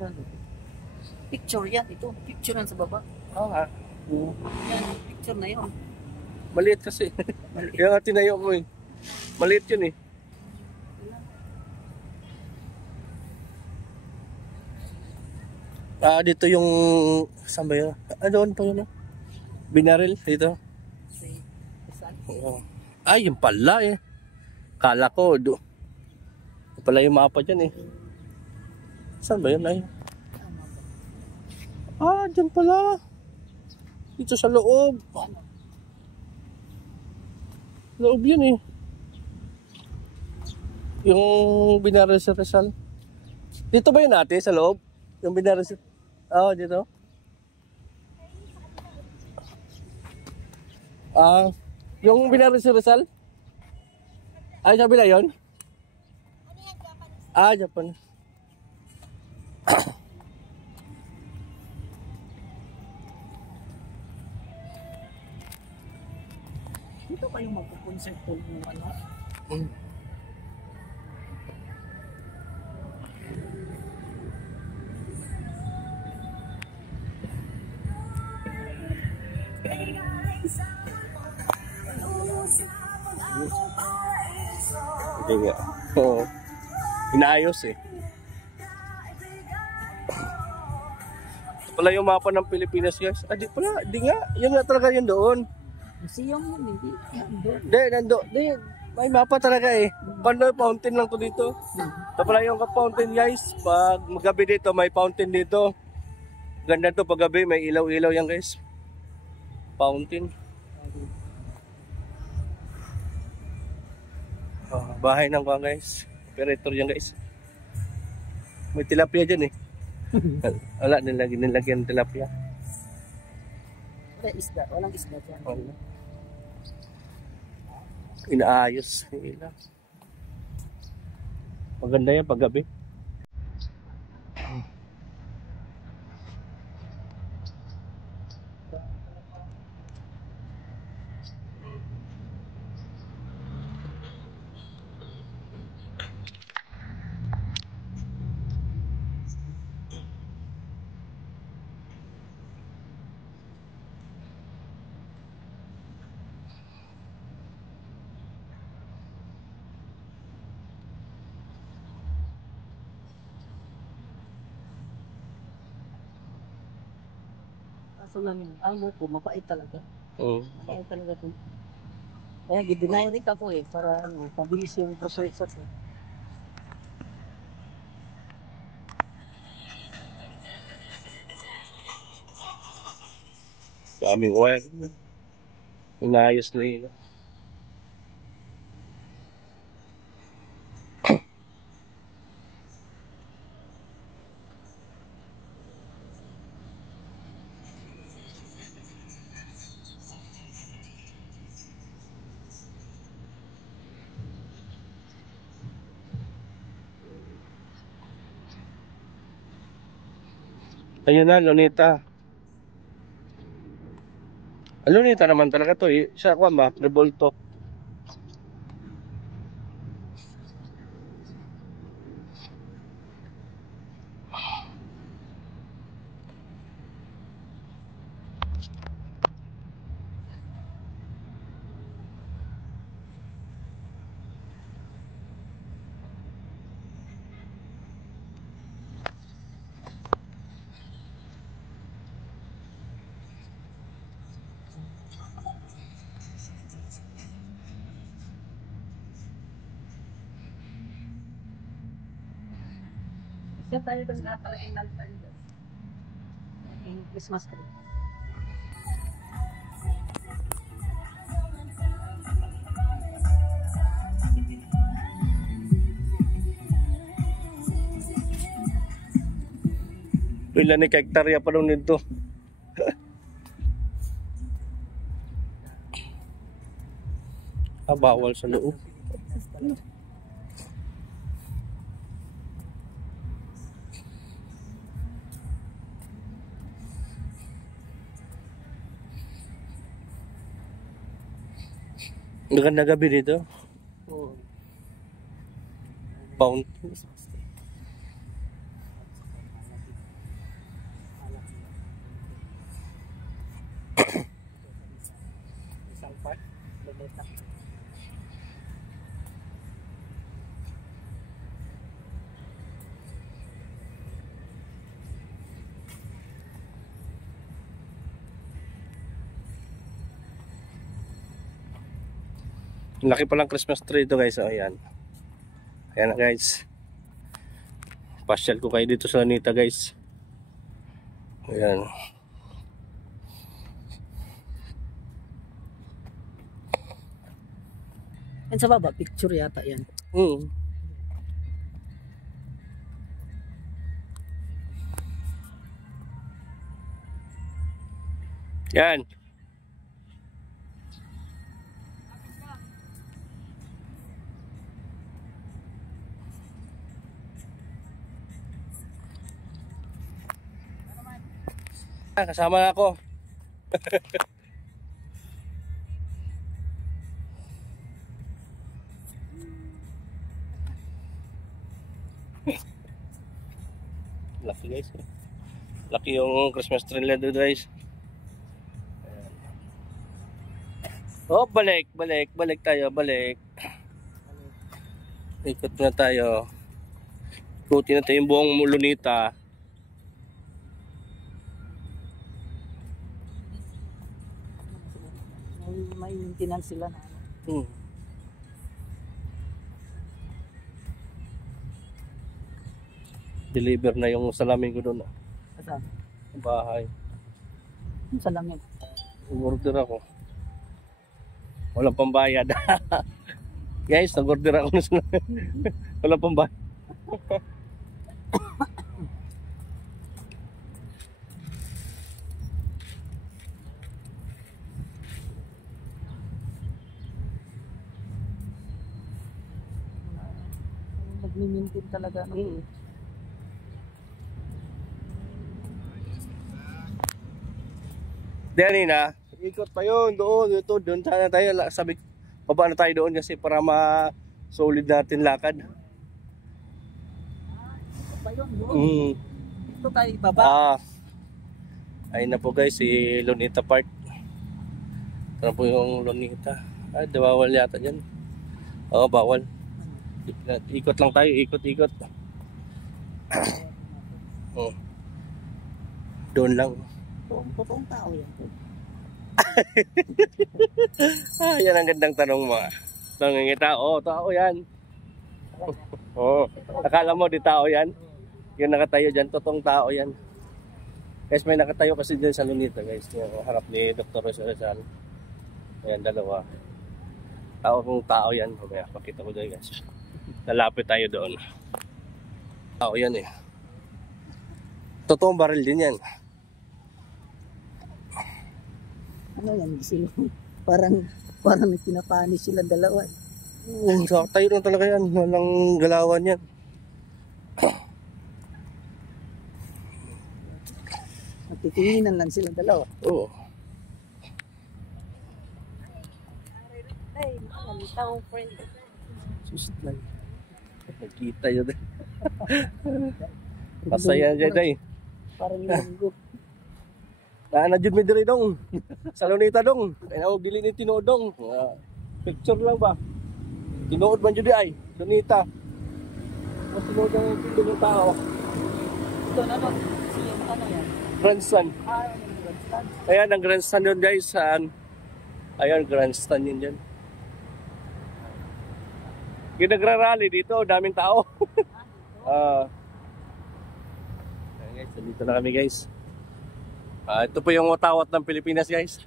Ano? Picture yan, ito. Picture yan sa baba. Ah, Yan, picture na yun. maliit kasi. Maliit. Kaya nga tinayo mo eh. Maliit yun eh. Ah, dito yung... Saan ba yun? Ah, doon pa yun eh. Binaril, dito. Saan? Oo. Ay, yun pala eh. Kala ko, do. Yun pala yung mapa dyan eh. Saan ba yun ay? Ah, dyan pala. Dito sa loob. Loob yun eh. Yung binaril si Rizal. Dito ba yun ate, sa loob? Yung binaril si... Oo, dito. Ah, yung binaril si Rizal? Ay, sabi na yun? Ah, Japan. Dito kayo magpo-concert po ng ano? Hindi nga. Oo. Inaayos eh. Ito pala yung mapa ng Pilipinas guys. Ah, di pala. Di nga. Yun nga talaga yun doon. Museum yun, hindi. Nandun. Di, nando. Di, may mapa talaga eh. Paano fountain lang to dito. Ito pala yung fountain guys. Pag magabi dito, may fountain dito. Ganda to pag gabi. May ilaw-ilaw yan guys. Fountain. Oh, bahay ng kuha guys. Operator yan guys. May tilapia dyan eh. Wala, nilagyan tilapia. Wala isda, walang isda dyan. Wala. Inaayos nila. Maganda yan pag gabi. Kaso lang yun, amo ko, mapait talaga. Oo. Mapait talaga ito. Kaya gidinay rin ako eh, para ano, pabilis yung proseso ko. Daming wire. Inaayos nila. Ayun na, Lunita. Lunita naman talaga to eh. Siya ko ba? Revolto. Siya tayo ba na talagang nalpan dyan? Yung Christmas tree. Ilan ni hektarya pa doon nito. Bawal sa loob. Maganda gabi dito. Oo. Fountain. Laki palang Christmas tree ito guys. Oh, ayan. Ayan na guys. Pasyal ko kayo dito sa Lunita guys. Ayan. Yan sa baba, picture yata yan. Yan. Kasama na ako. Laki guys. Laki yung Christmas tree nila doon guys. Ayan. Oh, balik tayo, balik. Ikot na tayo. Ikutin natin yung buong Lunita. May maintenance sila na. Deliver na yung salamin ko doon. Saan? Bahay. Yung salamin. Order ako. Walang pambayad. Guys, nag-order ako ng salamin. Walang pambayad. Nagmi-maintain talaga. Danina, ikot pa yun doon, doon sana tayo, sabi, baba na tayo doon kasi para ma-solid natin lakad. Pa yun, doon. Ito tayo ibaba. Ayun na po guys, si Lunita Park. Ito na po yung Lunita. Bawal yata dyan. Oo, bawal. Ikot lang tayo, ikot. Doon lang. Totoong tao yan. Yan ang gandang tanong mo. Tanongin tao, tao yan. Akala mo di tao yan? Yung nakatayo dyan, totoong tao yan. Guys, may nakatayo kasi dyan sa Lunita guys. Yung harap ni Dr. Rizal. Ayan, dalawa. Tao yan. Mamaya, pakita ko doon guys. Lalapit tayo doon. Tao yan eh. Totoong baril din yan. Ano yan? Parang may pinapanis sila dalawa. So, tayo lang talaga yan. Walang galawan yan. Natitinginan lang sila dalawa. Oo. Ay, taong friend. Sus lang. Nagkita yun. Masaya dyan day. Parang linggo. Na jud mi diri dong. Sa Lunita dong. Kaya ako dili ni tinuod dong. Picture lang ba? Tinuod man jud ay. Lunita. Mas tinuod ang tinuod ng tao. Ito na ba? Ano yan? Grandstand. Yung grandstand. Ayan ang grandstand yun guys. Ayan grandstand yun dyan. Yung nagra-rally dito, daming tao. Ayan guys, dito na kami guys. Ito po yung watawat ng Pilipinas guys.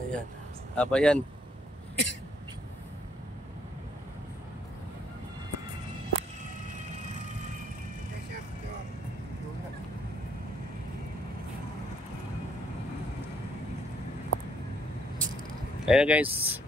Ayan. Aba yan. Ayan guys.